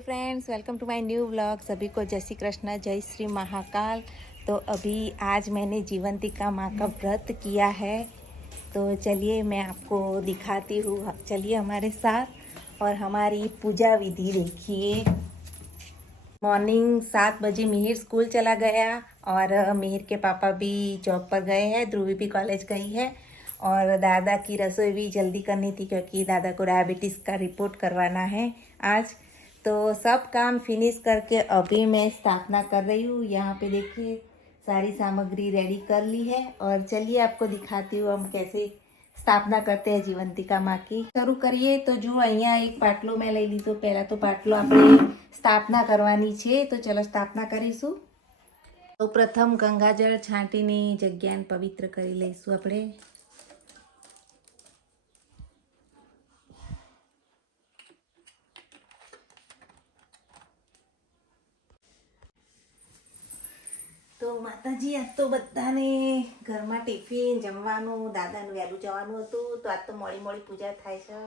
Friends, welcome to my new vlog. सभी को जय श्री कृष्ण, जय श्री महाकाल। तो अभी आज मैंने जीवंतिका माँ का व्रत किया है, तो चलिए मैं आपको दिखाती हूँ। चलिए हमारे साथ और हमारी पूजा विधि देखिए। मॉर्निंग 7 बजे मिहिर स्कूल चला गया और मिहिर के पापा भी जॉब पर गए हैं, ध्रुवी भी कॉलेज गई है और दादा की रसोई भी जल्दी करनी थी क्योंकि दादा को डायबिटीज़ का रिपोर्ट करवाना है आज। तो सब काम फिनिश करके अभी मैं स्थापना कर रही हूँ। यहाँ पे देखिए सारी सामग्री रेडी कर ली है और चलिए आपको दिखाती हूँ हम कैसे स्थापना करते हैं जीवंतिका माँ की। શરૂ કરીએ તો જો અહીંયા એક પાટલો મેં લઈ લીધો। પહેલા તો પાટલો આપણે સ્થાપના કરવાની છે, તો ચલો સ્થાપના કરીશું। તો પ્રથમ ગંગાજળ છાંટીની જગ્યાને પવિત્ર કરી લઈશું આપણે। તો માતાજી, આજ તો બધાને ઘરમાં ટિફિન જમવાનું, દાદાનું વહેલું જવાનું હતું, તો આજ તો મોડી મોડી પૂજા થાય છે,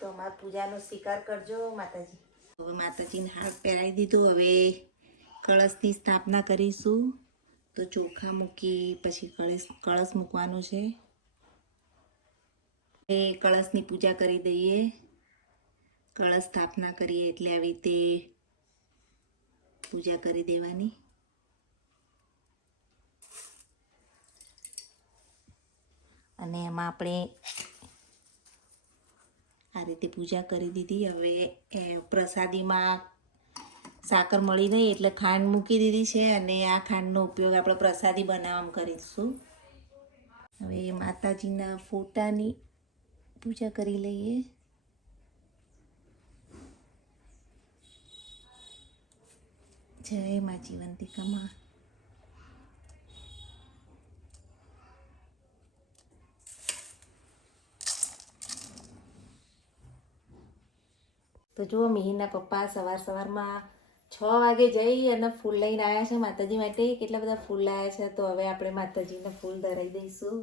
તો અમારા પૂજાનો સ્વીકાર કરજો માતાજી। હવે માતાજીને હાથ પહેરાવી દીધું, હવે કળશની સ્થાપના કરીશું। તો ચોખા મૂકી પછી કળશ મૂકવાનું છે। એ કળશની પૂજા કરી દઈએ। કળશ સ્થાપના કરીએ એટલે આવી રીતે પૂજા કરી દેવાની। અને એમાં આપણે આ રીતે પૂજા કરી દીધી। હવે પ્રસાદીમાં સાકર મળી નહીં એટલે ખાંડ મૂકી દીધી છે અને આ ખાંડનો ઉપયોગ આપણે પ્રસાદી બનાવવામાં કરીશું। હવે માતાજીના ફોટાની પૂજા કરી લઈએ। જય મા જીવંતિકા માં। તો જુઓ, મિહિરના પપ્પા સવારમાં 6 વાગે જઈ અને ફૂલ લઈને આવ્યા છે માતાજી માટે। કેટલા બધા ફૂલ લાવ્યા છે, તો હવે આપણે માતાજીને ફૂલ ધરાવી દઈશું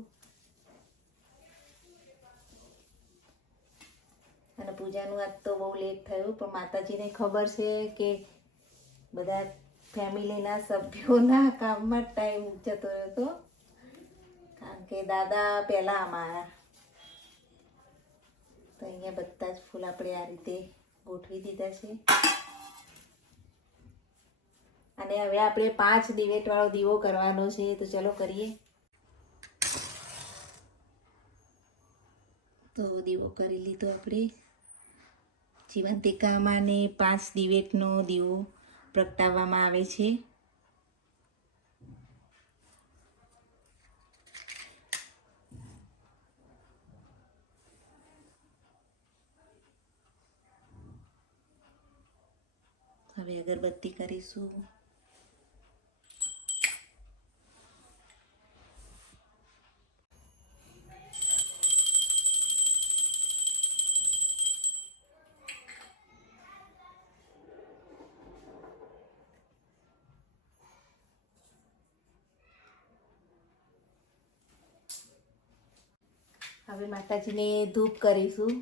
અને પૂજાનું આજ તો બહુ લેટ થયું, પણ માતાજીને ખબર છે કે બધા ફેમિલીના સભ્યોના કામમાં ટાઈમ જતો રહ્યો હતો, કારણ કે દાદા પહેલા અમારા। તો અહીંયા બધા જ ફૂલ આપણે આ રીતે ગોઠવી દીધા છે અને હવે આપણે 5 દિવેટ વાળો દીવો કરવાનો છે, તો ચલો કરીએ। તો દીવો કરી લીધો આપણે। જીવંતિકા માને 5 દિવેટનો દીવો પ્રગટાવવામાં આવે છે। હવે અગરબત્તી કરીશું। હવે માતાજીને ધૂપ કરીશું।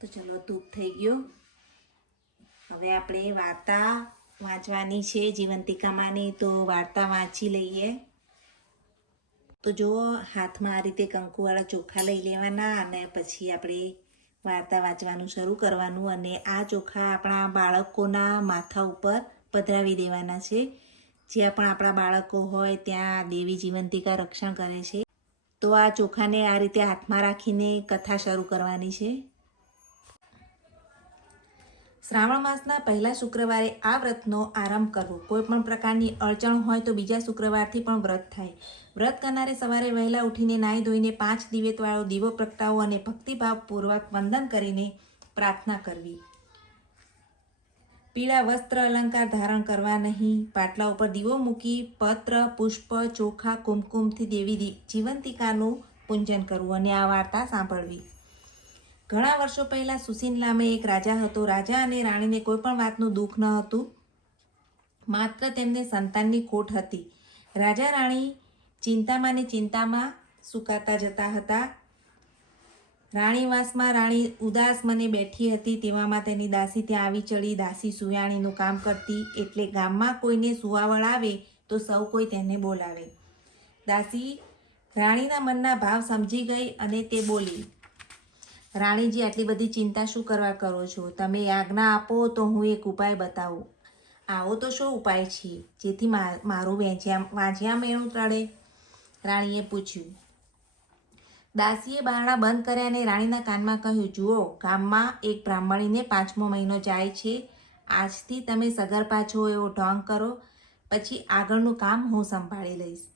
તો ચલો, ધૂપ થઈ ગયો। હવે આપણે વાર્તા વાંચવાની છે જીવંતિકા માની, તો વાર્તા વાંચી લઈએ। તો જો, હાથમાં આ રીતે કંકુવાળા ચોખા લઈ લેવાના અને પછી આપણે વાર્તા વાંચવાનું શરૂ કરવાનું અને આ ચોખા આપણા બાળકોના માથા ઉપર પધરાવી દેવાના છે। જ્યાં પણ આપણા બાળકો હોય ત્યાં દેવી જીવંતિકા રક્ષણ કરે છે। તો આ ચોખાને આ રીતે હાથમાં રાખીને કથા શરૂ કરવાની છે। શ્રાવણ માસના પહેલા શુક્રવારે આ વ્રતનો આરંભ કરવો। કોઈ પણ પ્રકારની અડચણ હોય તો બીજા શુક્રવારથી પણ વ્રત થાય। વ્રત કરનારે સવારે વહેલા ઉઠીને નાહી ધોઈને 5 દિવેટવાળો દીવો પ્રગટાવો અને ભક્તિભાવપૂર્વક વંદન કરીને પ્રાર્થના કરવી। પીળા વસ્ત્ર અલંકાર ધારણ કરવા નહીં, પાટલા ઉપર દીવો મૂકી પત્ર પુષ્પ ચોખા કુમકુમથી દેવી જીવંતિકાનું પૂજન કરવું અને આ વાર્તા સાંભળવી. ઘણા વર્ષો પહેલાં સુસીન નામે એક રાજા હતો. રાજા અને રાણીને કોઈ પણ વાતનું દુઃખ ન હતું, માત્ર તેમને સંતાનની ખોટ હતી. રાજા રાણી ચિંતામાં ને ચિંતામાં સુકાતા જતા હતા. રાણીવાસમાં રાણી ઉદાસ મને બેઠી હતી. તેવામાં તેની દાસી ત્યાં આવી ચડી. દાસી સુયાણીનું કામ કરતી, એટલે ગામમાં કોઈને સુવાવડ આવે તો સૌ કોઈ તેને બોલાવે. દાસી રાણીના મનના ભાવ સમજી ગઈ અને તે બોલી, રાણીજી, આટલી બધી ચિંતા શું કરવા કરો છો? તમે આજ્ઞા આપો તો હું એક ઉપાય બતાવું. આવો તો શું ઉપાય છે જેથી મારું વાંજ્યા મેણું ટળે? રાણીએ પૂછ્યું. દાસીએ બારણા બંધ કર્યા અને રાણીના કાનમાં કહ્યું, જુઓ, ગામમાં એક બ્રાહ્મણીને 5મો મહિનો જાય છે. આજથી તમે સગર્ભા છો એવો ઢોંગ કરો, પછી આગળનું કામ હું સંભાળી લઈશ.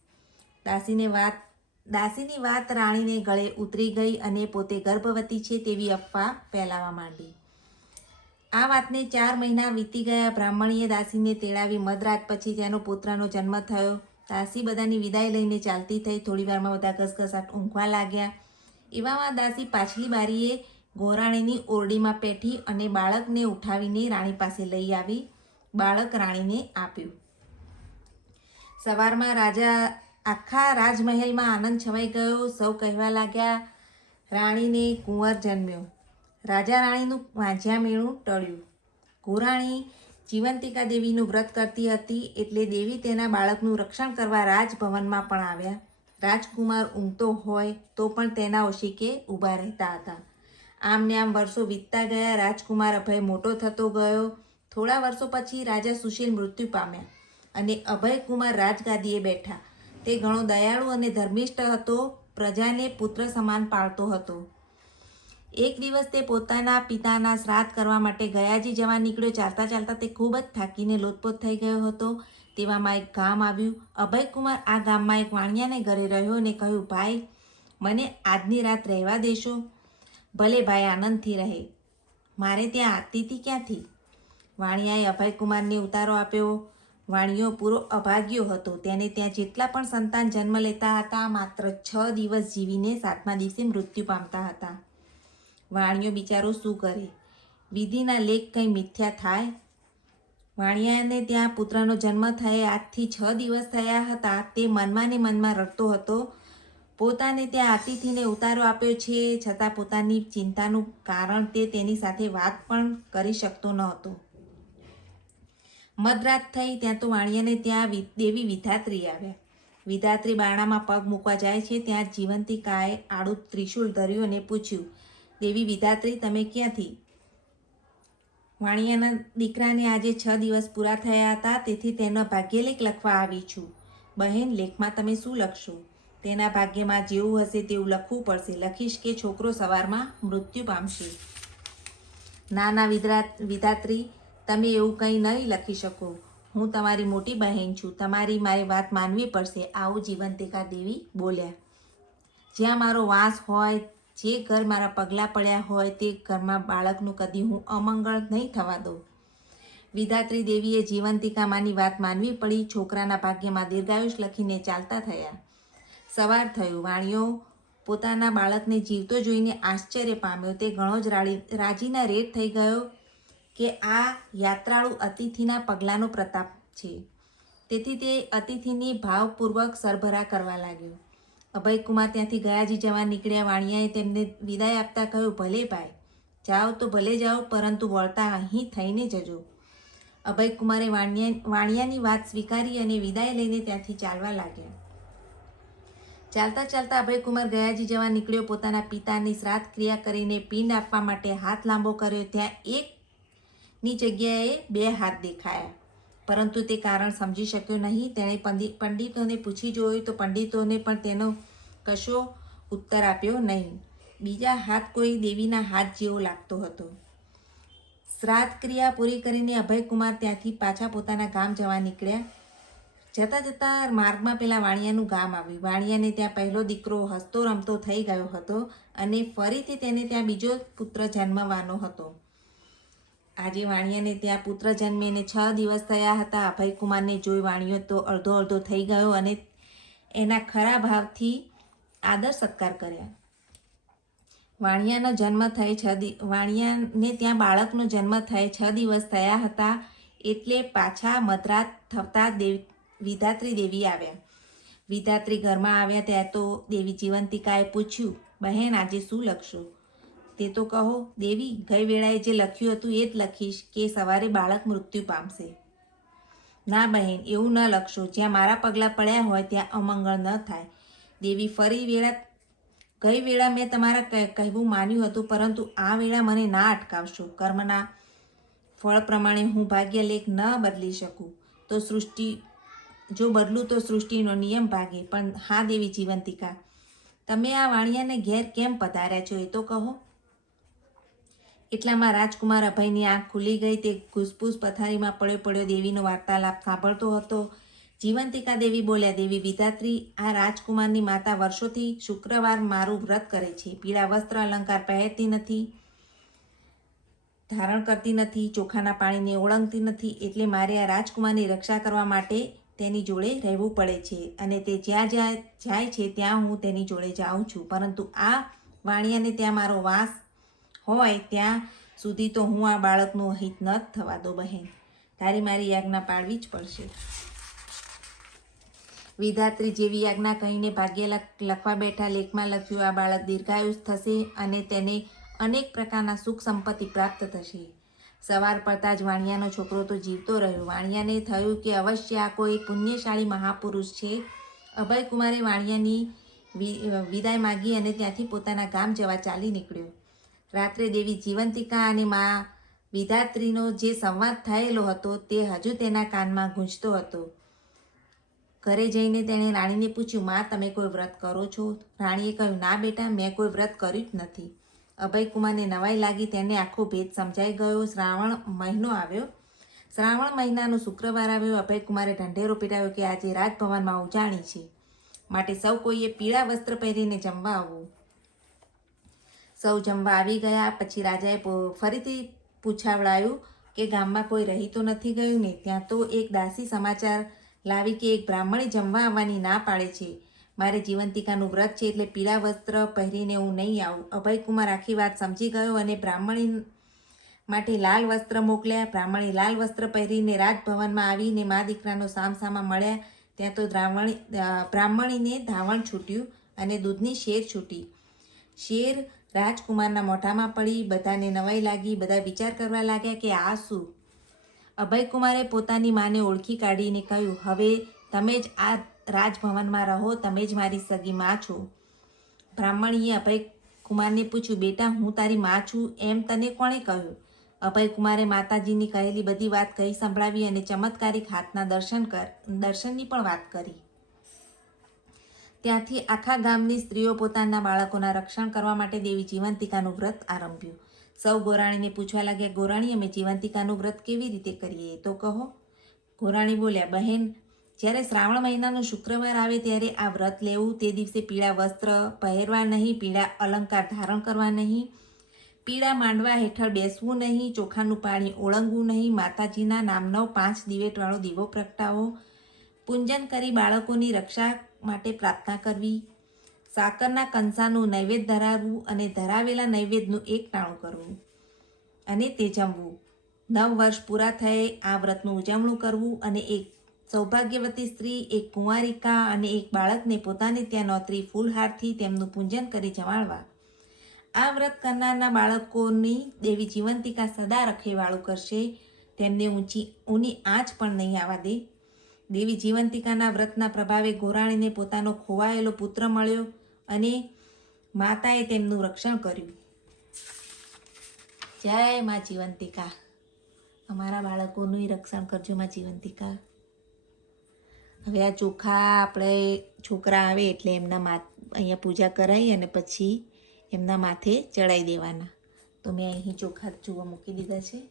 દાસીની વાત રાણીને ગળે ઉતરી ગઈ અને પોતે ગર્ભવતી છે તેવી અફવા ફેલાવા માંડી. આ વાતને 4 મહિના વીતી ગયા. બ્રાહ્મણીએ દાસીને તેડાવી. મધરાત પછી તેનો પુત્રનો જન્મ થયો. દાસી બધાની વિદાય લઈને ચાલતી થઈ. થોડી વારમાં બધા ઘસઘસાટ ઊંઘવા લાગ્યા. એવામાં દાસી પાછલી બારીએ ગોરાણીની ઓરડીમાં બેઠી અને બાળકને ઉઠાવીને રાણી પાસે લઈ આવી. બાળક રાણીને આપ્યું. સવારમાં આખા રાજમહેલમાં આનંદ છવાઈ ગયો. સૌ કહેવા લાગ્યા, રાણીને કુંવર જન્મ્યો. રાજા રાણીનું વાંજ્યા મેળું ટળ્યું. ગોરાણી જીવંતિકા દેવીનું વ્રત કરતી હતી, એટલે દેવી તેના બાળકનું રક્ષણ કરવા રાજભવનમાં પણ આવ્યા. રાજકુમાર ઊંઘતો હોય તો પણ તેના ઓશિકે ઊભા રહેતા હતા. આમ ને આમ વર્ષો વીતતા ગયા. રાજકુમાર અભય મોટો થતો ગયો. થોડા વર્ષો પછી રાજા સુશીલ મૃત્યુ પામ્યા અને અભયકુમાર રાજગાદીએ બેઠા. તે ઘણો દયાળુ અને ધર્મિષ્ઠ હતો. પ્રજાને પુત્ર સમાન પાળતો હતો. એક દિવસ તે પોતાના પિતાના શ્રાદ્ધ કરવા માટે ગયાજી જવા નીકળ્યો. ચાલતા ચાલતા તે ખૂબ જ થાકીને લોથપોથ થઈ ગયો હતો. તેવામાં એક ગામ આવ્યું. અભયકુમાર આ ગામમાં એક વાણિયાને ઘરે રહ્યો અને કહ્યું, ભાઈ, મને આજની રાત રહેવા દેશો? ભલે ભાઈ, આનંદથી રહે. મારે ત્યાં અતિથિ ક્યાંથી? વાણિયાએ અભયકુમારને ઉતારો આપ્યો. વાણિયો પૂરો અભાગ્યો હતો. તેને ત્યાં જેટલા પણ સંતાન જન્મ લેતા હતા, માત્ર 6 દિવસ જીવીને 7મા દિવસે મૃત્યુ પામતા હતા. વાણિયો બિચારો શું કરે? વિધિના લેખ કંઈ મિથ્યા થાય? વાણિયાને ત્યાં પુત્રનો જન્મ થયે આજથી 6 દિવસ થયા હતા. તે મનમાં ને મનમાં રડતો હતો. પોતાને ત્યાં અતિથિને ઉતારો આપ્યો છે, છતાં પોતાની ચિંતાનું કારણ તે તેની સાથે વાત પણ કરી શકતો ન હતો. મધરાત થઈ ત્યાં તો વાણિયાને ત્યાં દેવી વિધાત્રી આવ્યા. વિધાત્રી બારણામાં પગ મૂકવા જાય છે ત્યાં જીવંતિકાએ આડું ત્રિશૂળ ધર્યું અને પૂછ્યું, દેવી વિધાત્રી, તમે ક્યાંથી? વાણિયાના દીકરાને આજે 6 દિવસ પૂરા થયા હતા, તેથી તેનો ભાગ્યલેખ લખવા આવી છું. બહેન, લેખમાં તમે શું લખશો? તેના ભાગ્યમાં જેવું હશે તેવું લખવું પડશે. લખીશ કે છોકરો સવારમાં મૃત્યુ પામશે. ના વિધાત્રી, તમે એવું કંઈ નહીં લખી શકો. હું તમારી મોટી બહેન છું. તમારી મારી વાત માનવી પડશે. આવું જીવંતિકા દેવી બોલ્યા. જ્યાં મારો વાસ હોય, જે ઘર મારા પગલાં પડ્યા હોય, તે ઘરમાં બાળકનું કદી હું અમંગળ નહીં થવા દઉં. વિધાત્રી દેવીએ જીવંતિકામાંની વાત માનવી પડી. છોકરાના ભાગ્યમાં દીર્ઘાયુષ લખીને ચાલતા થયા. સવાર થયું. વાણિયો પોતાના બાળકને જીવતો જોઈને આશ્ચર્ય પામ્યો. તે ઘણો જ રાજીના રેટ થઈ ગયો કે આ યાત્રાળુ અતિથિના પગલાંનો પ્રતાપ છે. તેથી તે અતિથિની ભાવપૂર્વક સરભરા કરવા લાગ્યો. અભયકુમાર ત્યાંથી ગયાજી જવા નીકળ્યા. વાણિયાએ તેમને વિદાય આપતા કહ્યું, ભલે ભાઈ, જાઓ તો ભલે જાઓ, પરંતુ વળતા અહીં થઈને જજો. અભયકુમારે વાણિયાની વાત સ્વીકારી અને વિદાય લઈને ત્યાંથી ચાલવા લાગ્યા. ચાલતા ચાલતા અભયકુમાર ગયાજી જવા નીકળ્યો. પોતાના પિતાની શ્રાદ્ધ ક્રિયા કરીને પિંડ આપવા માટે હાથ લાંબો કર્યો. ત્યાં એકની જગ્યાએ 2 હાથ દેખાયા, પરંતુ તે કારણ સમજી શક્યો નહીં. તેણે પંડિતોને પૂછી જોયું તો પંડિતોને પણ તેનો કશો ઉત્તર આપ્યો નહીં. બીજા હાથ કોઈ દેવીના હાથ જેવો લાગતો હતો. શ્રાદ્ધ ક્રિયા પૂરી કરીને અભયકુમાર ત્યાંથી પાછા પોતાના ગામ જવા નીકળ્યા. જતાં જતાં માર્ગમાં પેલા વાણિયાનું ગામ આવ્યું. વાણિયાને ત્યાં પહેલો દીકરો હસતો રમતો થઈ ગયો હતો અને ફરીથી તેને ત્યાં બીજો પુત્ર જન્મવાનો હતો. આજે વાણિયાને ત્યાં પુત્ર જન્મેને 6 દિવસ થયા હતા. અભયકુમારને જોઈ વાણિયો તો અડધો થઈ ગયો અને એના ખરા ભાવથી આદર સત્કાર કર્યા. વાણિયાનો જન્મ થઈ વાણિયાને ત્યાં બાળકનો જન્મ થઈ 6 દિવસ થયા હતા એટલે પાછા મધરાત થતા વિધાત્રી દેવી આવ્યા. વિધાત્રી ઘરમાં આવ્યા ત્યાં તો દેવી જીવંતિકાએ પૂછ્યું, બહેન આજે શું લખશો? તે તો કહો. દેવી, ગઈ વેળાએ જે લખ્યું હતું એ જ લખીશ કે સવારે બાળક મૃત્યુ પામશે. ના બહેન, એવું ન લખશો. જ્યાં મારા પગલાં પડ્યા હોય ત્યાં અમંગળ ન થાય. દેવી, ગઈ વેળા મેં તમારા કહેવું માન્યું હતું, પરંતુ આ વેળા મને ના અટકાવશો. કર્મના ફળ પ્રમાણે હું ભાગ્યલેખ ન બદલી શકું જો બદલું તો સૃષ્ટિનો નિયમ ભાગે. પણ હા દેવી જીવંતિકા, તમે આ વાણિયાને ઘેર કેમ પધાર્યા છો એ તો કહો. એટલામાં રાજકુમાર અભયની આંખ ખુલી ગઈ. તે ઘૂસપૂસ પથારીમાં પડ્યો દેવીનો વાર્તાલાપ સાંભળતો હતો. જીવંતિકા દેવી બોલ્યા, દેવી વિધાત્રી, આ રાજકુમારની માતા વર્ષોથી શુક્રવાર મારું વ્રત કરે છે. પીળા વસ્ત્ર અલંકાર પહેરતી નથી, ધારણ કરતી નથી, ચોખાના પાણીને ઓળંગતી નથી. એટલે મારે આ રાજકુમારની રક્ષા કરવા માટે તેની જોડે રહેવું પડે છે અને તે જ્યાં જાય છે ત્યાં હું તેની જોડે જાઉં છું. પરંતુ આ વાણિયાને ત્યાં મારો વાસ હોય ત્યાં સુધી તો હું આ બાળકનું હિત ન થવા દો. બહેન, તારી મારી આજ્ઞા પાળવી જ પડશે. વિધાત્રી જેવી આજ્ઞા કહીને ભાગ્ય લખવા બેઠા. લેખમાં લખ્યું, આ બાળક દીર્ઘાયુષ થશે અને તેને અનેક પ્રકારના સુખ સંપત્તિ પ્રાપ્ત થશે. સવાર પડતા જ વાણિયાનો છોકરો તો જીવતો રહ્યો. વાણિયાને થયું કે અવશ્ય આ કોઈ પુણ્યશાળી મહાપુરુષ છે. અભયકુમારે વાણિયાની વિદાય માગી અને ત્યાંથી પોતાના ગામ જવા ચાલી નીકળ્યો. રાત્રે દેવી જીવંતિકા અને મા વિધાત્રીનો જે સંવાદ થયેલો હતો તે હજુ તેના કાનમાં ગૂંજતો હતો. ઘરે જઈને તેણે રાણીને પૂછ્યું, મા, તમે કોઈ વ્રત કરો છો? રાણીએ કહ્યું, ના બેટા, મેં કોઈ વ્રત કર્યું જ નથી. અભયકુમારને નવાઈ લાગી. તેને આખો ભેદ સમજાઈ ગયો. શ્રાવણ મહિનો આવ્યો. શ્રાવણ મહિનાનો શુક્રવાર આવ્યો. અભયકુમારે ઢંઢેરો પીટાવ્યો કે આજે રાજભવનમાં ઉજાણી છે, માટે સૌ કોઈએ પીળા વસ્ત્ર પહેરીને જમવા આવવું. સૌ જમવા આવી ગયા. પછી રાજાએ ફરીથી પૂછાવડાયું કે ગામમાં કોઈ રહી તો નથી ગયું ને? ત્યાં તો એક દાસી સમાચાર લાવી કે એક બ્રાહ્મણી જમવા આવવાની ના પાડે છે. મારે જીવંતિકાનું વ્રત છે એટલે પીળા વસ્ત્ર પહેરીને હું નહીં આવું. અભયકુમાર આખી વાત સમજી ગયો અને બ્રાહ્મણી માટે લાલ વસ્ત્ર મોકલ્યા. બ્રાહ્મણી લાલ વસ્ત્ર પહેરીને રાજભવનમાં આવીને મા દીકરાનો સામસામા મળ્યા. ત્યાં તો બ્રાહ્મણીને ધાવણ છૂટ્યું અને દૂધની શેર છૂટી. શેર રાજકુમારના મોઢામાં પડી. બધાને નવાઈ લાગી. બધા વિચાર કરવા લાગ્યા કે આ શું? અભયકુમારે પોતાની માને ઓળખી કાઢીને કહ્યું, હવે તમે જ આ રાજભવનમાં રહો. તમે જ મારી સગી માં છો. બ્રાહ્મણીએ અભયકુમારને પૂછ્યું, બેટા, હું તારી માં છું એમ તને કોણે કહ્યું? અભયકુમારે માતાજીની કહેલી બધી વાત કહી સંભળાવી અને ચમત્કારિક હાથના દર્શનની પણ વાત કરી. ત્યાંથી આખા ગામની સ્ત્રીઓ પોતાના બાળકોના રક્ષણ કરવા માટે દેવી જીવંતિકાનું વ્રત આરંભ્યું. સૌ ગોરાણીને પૂછવા લાગ્યા, ગોરાણી, અમે જીવંતિકાનું વ્રત કેવી રીતે કરીએ તો કહો. ગોરાણી બોલ્યા, બહેન, જ્યારે શ્રાવણ મહિનાનો શુક્રવાર આવે ત્યારે આ વ્રત લેવું. તે દિવસે પીળા વસ્ત્ર પહેરવા નહીં, પીળા અલંકાર ધારણ કરવા નહીં, પીળા માંડવા હેઠળ બેસવું નહીં, ચોખાનું પાણી ઓળંગવું નહીં, માતાજીના નામનો 5 દિવેટવાળો દીવો પ્રગટાવો, પૂજન કરી બાળકોની રક્ષા માટે પ્રાર્થના કરવી, સાકરના કંસાનું નૈવેદ્ય ધરાવવું અને ધરાવેલા નૈવેદ્યનું 1 ટાણું કરવું અને તે જમવું. 9 વર્ષ પૂરા થયે આ વ્રતનું ઉજવણું કરવું અને એક સૌભાગ્યવતી સ્ત્રી, એક કુંવારિકા અને એક બાળકને પોતાને ત્યાં નોતરી ફૂલહારથી તેમનું પૂજન કરી જમાડવા. આ વ્રત કરનારના બાળકોની દેવી જીવંતિકા સદા રખેવાળું કરશે. તેમને ઊની આંચ પણ નહીં આવવા દે. દેવી જીવંતિકાના વ્રતના પ્રભાવે ગોરાણીને પોતાનો ખોવાયેલો પુત્ર મળ્યો અને માતાએ તેમનું રક્ષણ કર્યું. જય મા જીવંતિકા. અમારા બાળકોનું રક્ષણ કરજો મા જીવંતિકા. હવે આ ચોખા આપણે છોકરા આવે એટલે એમના અહીંયા પૂજા કરાવી અને પછી એમના માથે ચડાવી દેવાના. તો મેં અહીં ચોખા જુઓ મૂકી દીધા છે.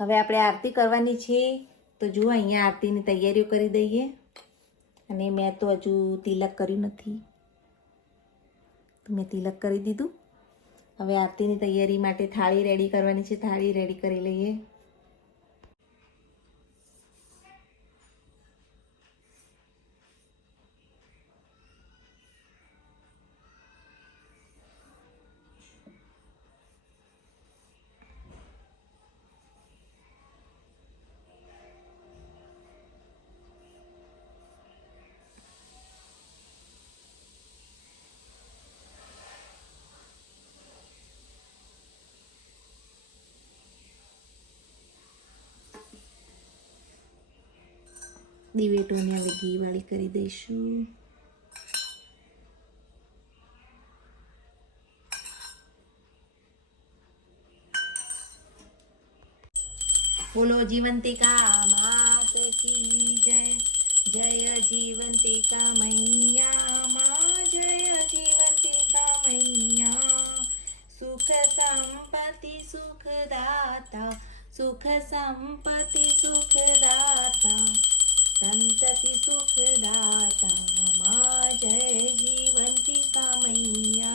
હવે આપણે આરતી કરવાની છે. તો જુઓ અહીંયા આરતીની તૈયારીઓ કરી દઈએ. અને મેં તો હજુ તિલક કર્યું નથી, તો મેં તિલક કરી દીધું. હવે આરતીની તૈયારી માટે થાળી રેડી કરવાની છે. થાળી રેડી કરી લઈએ. દિવેટોને હવે ઘી વાળી કરી દઈશું. બોલો જીવંતિકા માત કી જય. જય જીવંતિકા મૈયા માં. જય જીવંતિકા મૈયા. સુખ સંપત્તિ સુખદાતા. સુખ સંપત્તિ સુખદાતા. संतति सुखदाता माँ. जय जीवंतिका मैया.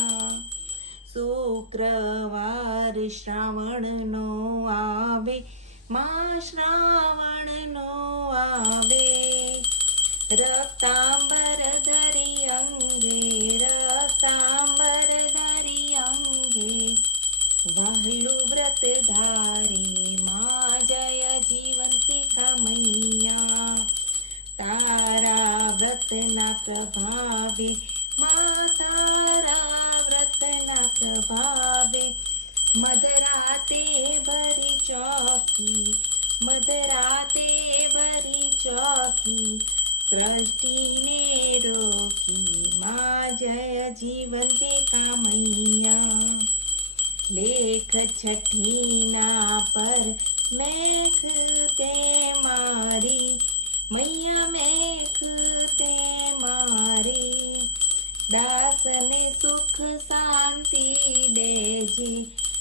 शुक्रवार श्रावण नो आवे माँ. श्रावण नो आवे. रक्तांबर धरी अंगे. रक्तांबर धरी अंगे. वाहलु व्रत धारे माँ. जय जीवंतिका मैया. तारा व्रतना प्रभावे माँ. तारा व्रतना प्रभावे. मधराते भरी चौकी. मधराते भरी चौकी. सृष्टिने रोकी माँ. जय जीवंतिका मैया. लेख छठीना पर मेघ ते मारी. मैया मेघ ते मारी. दासने सुख शांति देजे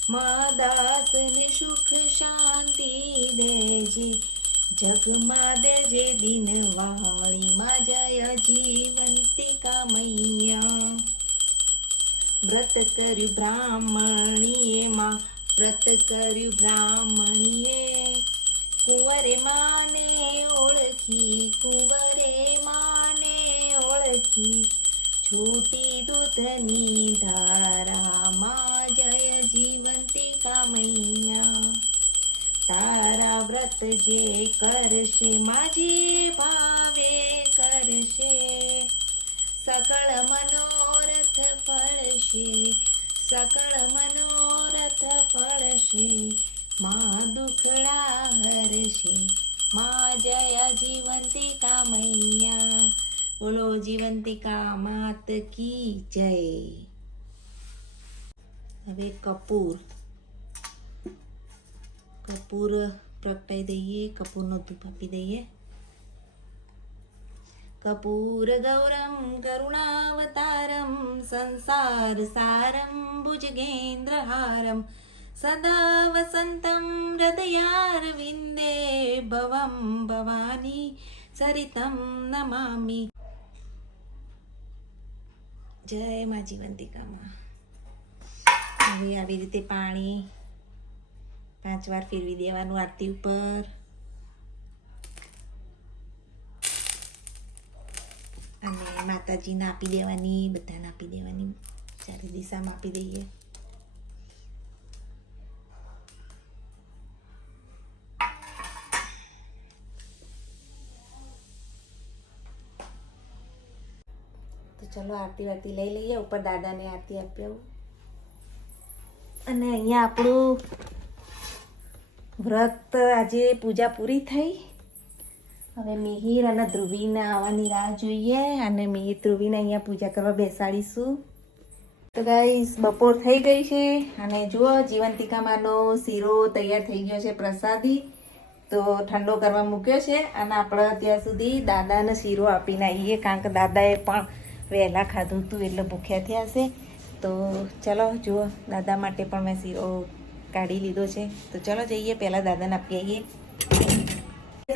माँ. दासने सुख शांति देजे. जगमा देजे दिन वाणी माँ. जय जीवंतिका मैया. व्रत कर्यु ब्राह्मणीए माँ. व्रत कर्यु ब्राह्मणीए. कुंवरे माने ओळखी. कुंवरे माने ओळखी. छूटी दूधनी धारा माँ. जय जीवंतिका मैया. तारा व्रत जे करशे माझी भावे करशे. सकळ मनोरथ फळशे. सकळ मनोरथ फळशे. माँ दुखड़ा हरशे माँ. जय जीवंतिका मैया. बोलो जीवंतिका मात की जय. હવે કપૂર પ્રગટાઈ દઈએ. કપૂરનો ધૂપ આપી દઈએ. કપૂર ગૌરમ કરુણાવતારમ. સંસાર સારમ ભુજગેન્દ્રહારમ. સદા વસંતમ હૃદયારવિંદે. ભવમ ભવાની સરિતમ નમામિ. જય માં જીવંતિકામાં. હવે આવી રીતે પાણી 5 વાર ફેરવી દેવાનું આરતી ઉપર. અને માતાજીને આપી દેવાની. બધાને આપી દેવાની. ચારે દિશામાં આપી દઈએ. તો ચલો આરતી વારતી લઈ લઈએ. ઉપર દાદાને આરતી આપ્યો. અને અહીંયા આપણું વ્રત આજે પૂજા પૂરી થઈ. હવે મિહિર અને ધ્રુવીને આવવાની રાહ જોઈએ. અને મિહિર ધ્રુવીને અહીંયા પૂજા કરવા બેસાડીશું. તો ગાઈસ બપોર થઈ ગઈ છે. અને જુઓ જીવંતિકામાંનો શીરો તૈયાર થઈ ગયો છે. પ્રસાદી તો ઠંડો કરવા મૂક્યો છે. અને આપણે ત્યાં સુધી દાદાને શીરો આપીને આવીએ. કારણ કે દાદાએ પણ વહેલા ખાધું હતું એટલે ભૂખ્યા થયા હશે. તો ચલો જુઓ દાદા માટે પણ મેં શીરો કાઢી લીધો છે. તો ચલો જઈએ પહેલાં દાદાને આપી આવીએ.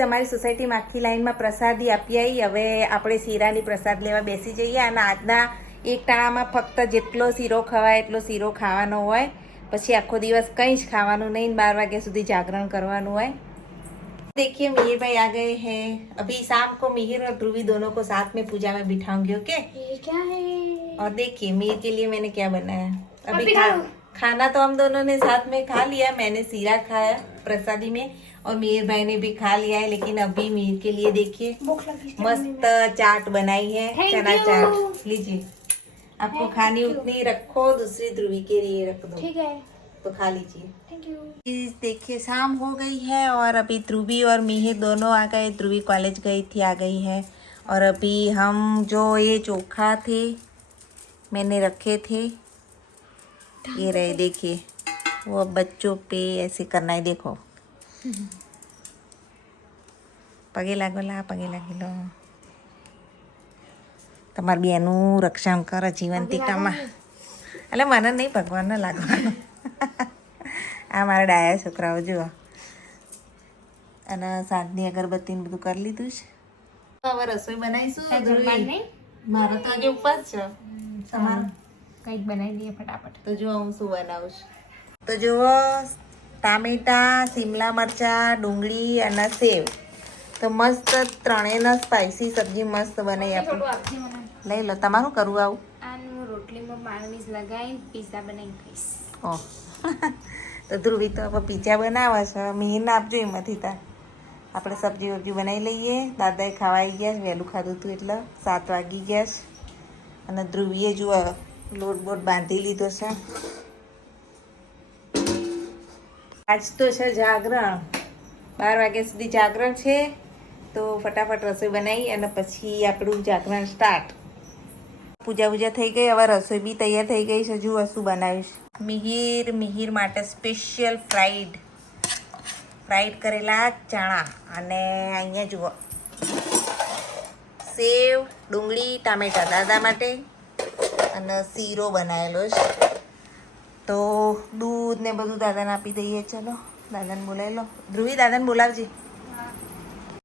અમારી સોસાયટીમાં આખી લાઈનમાં પ્રસાદી આપી આવી. હવે આપણે શીરાની પ્રસાદ લેવા બેસી જઈએ. અને આજના એક ટાણામાં ફક્ત જેટલો શીરો ખવાય એટલો શીરો ખાવાનો હોય, પછી આખો દિવસ કંઈ જ ખાવાનું નહીં, 12 વાગ્યા સુધી जागरण કરવાનું હોય। देखिए मिहिर भाई आ गए हैं। अभी शाम को मिहिर और ध्रुवी दोनों को साथ में पूजा में बिठाऊंगी। ओके, ये क्या है? और देखिए मिहिर के लिए मैंने क्या बनाया। अभी खाना तो हम दोनों ने साथ में खा लिया। मैंने सीरा खाया प्रसादी में और मिहिर भाई ने भी खा लिया है, लेकिन अभी मिहिर के लिए देखिए मस्त चाट बनाई है, चना चाट। लीजिए, आपको खानी उतनी रखो, दूसरी ध्रुवी के लिए रख दो, ठीक है, तो खा लीजिए। Thank you. देखिए शाम हो गई है और अभी ध्रुवी और मिहिर दोनों आ गए। ध्रुवी कॉलेज गई थी, आ गई है। और अभी हम जो ये चोखा थे मैंने रखे थे, ये रहे, देखिए वो बच्चों पे ऐसे करना है। देखो, पगे लागो ला, पगे लागी लो। તમારી બેનું રક્ષણ કરો જીવંતિકામાં। એટલે મને નહીં, ભગવાનને લાગવાનું। આ મારા ડાયા છોકરાઓ જુઓ। અને સાંજની અગરબત્તીને બધું કરી લીધું છે। હવે રસોઈ બનાવીશું। મારો તો હજી ઉપવાસ છે, તમારો કંઈક બનાવી દઈએ ફટાફટ। તો જુઓ હું શું બનાવું છું। તો જુઓ, ટામેટા, શિમલા મરચાં, ડુંગળી અને સેવ, તો મસ્ત ત્રણેયના સ્પાઇસી સબ્જી મસ્ત બનાવી આપી। લઈ લો, તમારું કરવું આવું? આનું રોટલીમાં માયોનીઝ લગાવીને પીઝા બનાવીને ખાઈશ। ઓહ, તો ધ્રુવી તો હવે પીઝા બનાવે છે, મિહિરને આપજો એમાંથી તાર। આપણે સબ્જી વબ્જી બનાવી લઈએ। દાદાએ ખાવા આવી ગયા છે, વહેલું ખાધું હતું એટલે 7 વાગી ગયા છે। અને ધ્રુવીએ જુઓ લોટ બોટ બાંધી લીધો છે। આજ તો છે જાગરણ, 12 વાગ્યા સુધી જાગરણ છે। તો ફટાફટ રસોઈ બનાવી અને પછી આપણું જાગરણ સ્ટાર્ટ। પૂજા પૂજા થઈ ગઈ, હવે રસોઈ બી તૈયાર થઈ ગઈ છે। જુઓ શું બનાવીશ। મિહિર માટે સ્પેશિયલ ફ્રાઈડ કરેલા ચણા, અને અહીંયા જુઓ સેવ, ડુંગળી, ટામેટા દાદા માટે, અને શીરો બનાવેલો છે। તો દૂધ ને બધું દાદાને આપી દઈએ। ચલો, દાદાને બોલાવી લો। ધ્રુવી, દાદાને બોલાવજે।